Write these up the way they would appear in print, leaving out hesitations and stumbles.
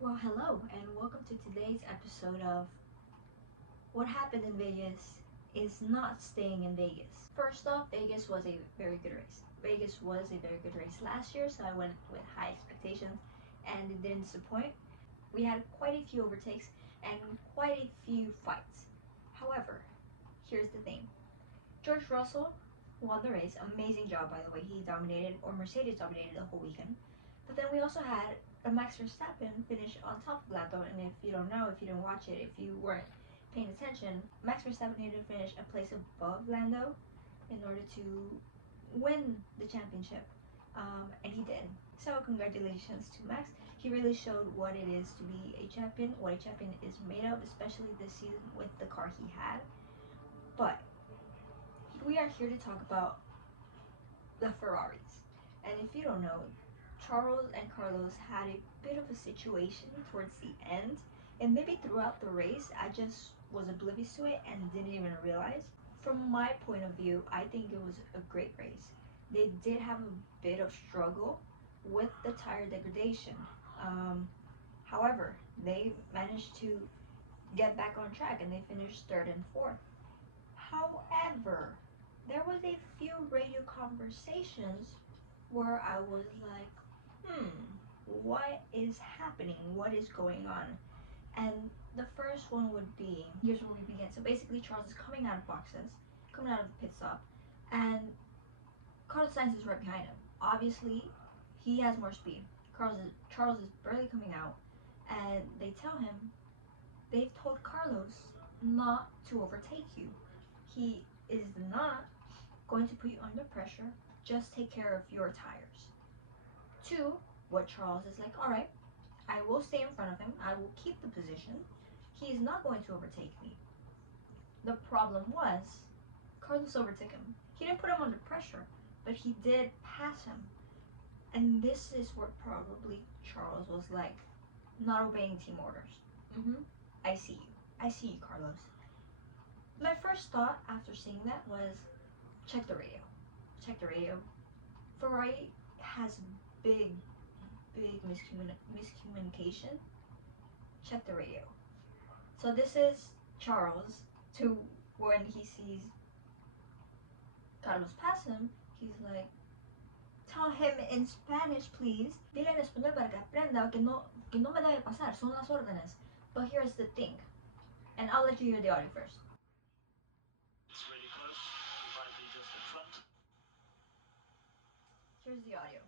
Well, hello, and welcome to today's episode of What Happened in Vegas is Not Staying in Vegas. First off, Vegas was a very good race. Vegas was a very good race last year, so I went with high expectations and it didn't disappoint. We had quite a few overtakes and quite a few fights. However, here's the thing George Russell won the race. Amazing job, by the way. He dominated, or Mercedes dominated the whole weekend. But then we also had a Max Verstappen finish on top of Lando. And if you don't know, if you didn't watch it, if you weren't paying attention, Max Verstappen needed to finish a place above Lando in order to win the championship. And he did. So congratulations to Max. He really showed what it is to be a champion, what a champion is made of, especially this season with the car he had. But we are here to talk about the Ferraris. And if you don't know, Charles and Carlos had a bit of a situation towards the end, and maybe throughout the race, I just was oblivious to it and didn't even realize. From my point of view, I think it was a great race. They did have a bit of struggle with the tire degradation. However, they managed to get back on track and they finished third and fourth. However, there was a few radio conversations where I was like, what is happening? What is going on? And the first one would be, here's where we begin. So basically, Charles is coming out of boxes, coming out of the pit stop, and Carlos Sainz is right behind him. Obviously, he has more speed. Charles is barely coming out, and they've told Carlos not to overtake you. He is not going to put you under pressure. Just take care of your tires. To what Charles is like, all right, I will stay in front of him. I will keep the position. He is not going to overtake me. The problem was Carlos overtook him. He didn't put him under pressure, but he did pass him. And this is where probably Charles was like, not obeying team orders. I see you. I see you, Carlos. My first thought after seeing that was, check the radio. Check the radio. Ferrari has big miscommunication. Check the radio. So this is Charles to when he sees Carlos pass him, he's like, tell him in Spanish, please. Dile en español para que aprenda que no me debe pasar, son las órdenes. But here's the thing, and I'll let you hear the audio first. It's really close. You might be just in front. Here's the audio.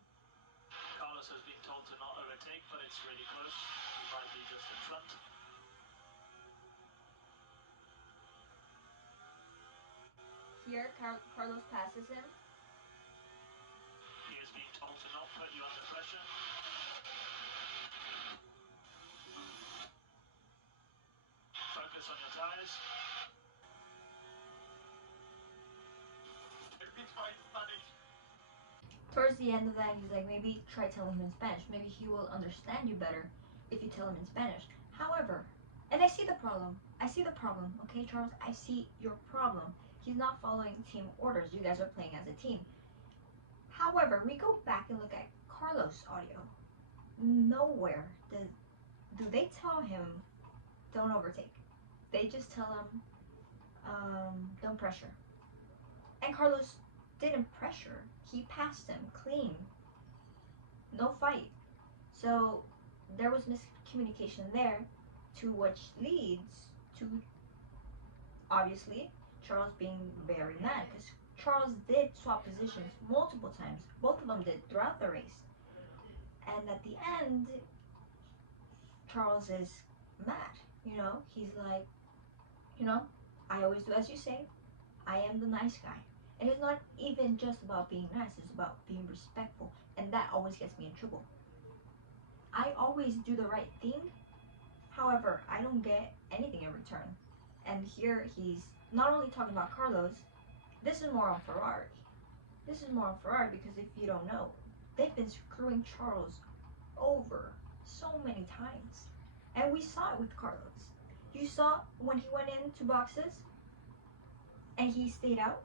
Carlos has been told to not overtake, but it's really close. You might be just in front. Here, Carlos passes him. He has been told to not put you under pressure. Focus on your tires. Towards the end of that, he's like, maybe try telling him in Spanish. Maybe he will understand you better if you tell him in Spanish. However, and I see the problem. Okay, Charles? I see your problem. He's not following team orders. You guys are playing as a team. However, we go back and look at Carlos' audio. Nowhere do they tell him, don't overtake. They just tell him, don't pressure. And Carlos didn't pressure. He passed him clean. No fight. So there was miscommunication there, to which leads to, obviously, Charles being very mad, because Charles did swap positions multiple times. Both of them did throughout the race. And at the end, Charles is mad. He's like, I always do as you say. I am the nice guy. And it's not even just about being nice, it's about being respectful. And that always gets me in trouble. I always do the right thing. However, I don't get anything in return. And here he's not only talking about Carlos, this is more on Ferrari. Because if you don't know, they've been screwing Charles over so many times. And we saw it with Carlos. You saw when he went into boxes and he stayed out.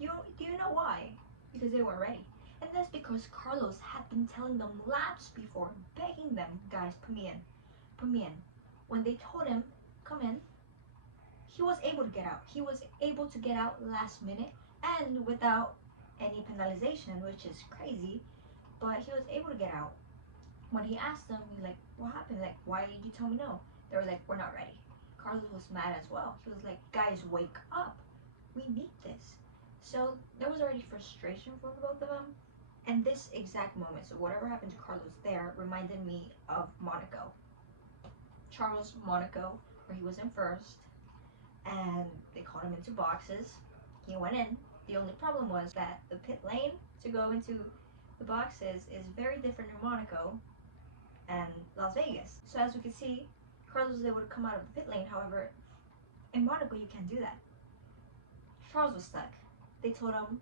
Do you know why? Because they weren't ready. And that's because Carlos had been telling them laps before, begging them, guys, put me in, put me in. When they told him, come in, he was able to get out. He was able to get out last minute and without any penalization, which is crazy, but he was able to get out. When he asked them, he's like, what happened? Like, why did you tell me no? They were like, we're not ready. Carlos was mad as well. He was like, guys, wake up. We need this. So there was already frustration from both of them. And this exact moment, so whatever happened to Carlos there, reminded me of Monaco. Charles Monaco, where he was in first, and they called him into boxes. He went in. The only problem was that the pit lane to go into the boxes is very different in Monaco and Las Vegas. So as we can see, Carlos was able to come out of the pit lane. However, in Monaco you can't do that. Charles was stuck. They told him,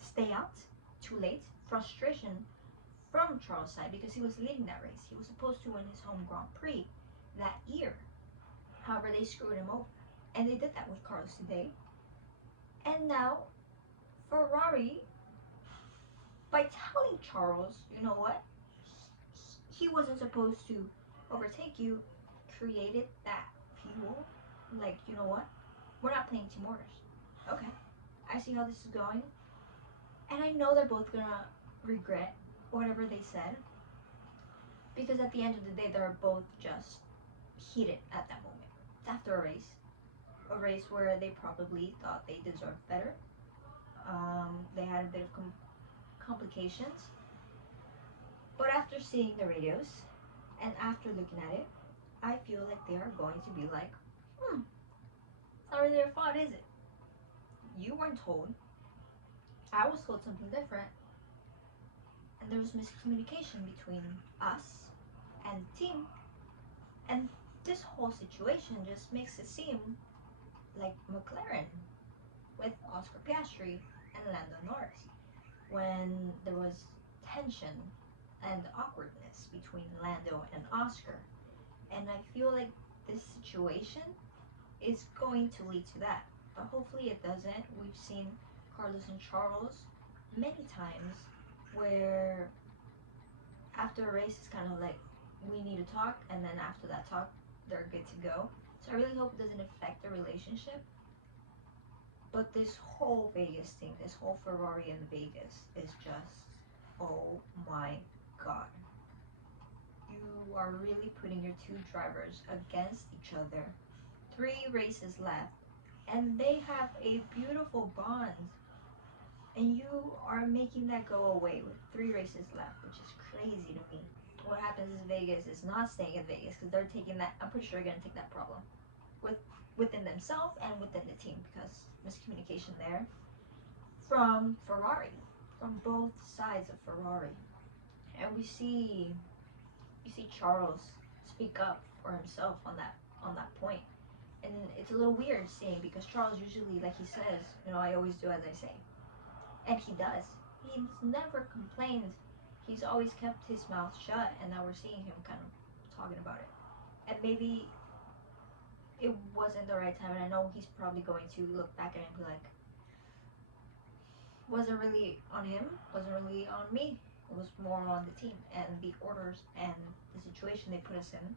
stay out, too late. Frustration from Charles' side because he was leading that race. He was supposed to win his home Grand Prix that year. However, they screwed him over. And they did that with Carlos today. And now, Ferrari, by telling Charles, you know what, he wasn't supposed to overtake you, created that fuel. Like, you know what, we're not playing team orders. Okay, I see how this is going. And I know they're both gonna regret whatever they said. Because at the end of the day, they're both just heated at that moment. It's after a race where they probably thought they deserved better. They had a bit of complications. But after seeing the radios and after looking at it, I feel like they are going to be like, it's not really their fault, is it? You weren't told. I was told something different. And there was miscommunication between us and the team. And this whole situation just makes it seem like McLaren with Oscar Piastri and Lando Norris, when there was tension and awkwardness between Lando and Oscar. And I feel like this situation is going to lead to that, but hopefully it doesn't. We've seen Carlos and Charles many times where after a race it's kind of like, we need to talk, and then after that talk they're good to go. So I really hope it doesn't affect the relationship. But this whole Vegas thing, this whole Ferrari in Vegas is just, oh my god. You are really putting your two drivers against each other. 3 races left, and they have a beautiful bond. And you are making that go away with 3 races left, which is crazy to me. What happens in Vegas is not staying in Vegas, because they're taking that, I'm pretty sure they're going to take that problem within themselves and within the team, because miscommunication there from Ferrari, from both sides of Ferrari. And you see Charles speak up for himself on that point. And it's a little weird seeing, because Charles usually, like he says, you know, I always do as I say. And he does. He's never complained. He's always kept his mouth shut, and now we're seeing him kind of talking about it. And maybe it wasn't the right time, and I know he's probably going to look back at it and be like, wasn't really on him, wasn't really on me. It was more on the team and the orders and the situation they put us in.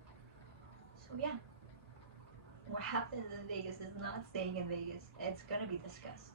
So yeah, what happens in Vegas is not staying in Vegas. It's gonna be discussed.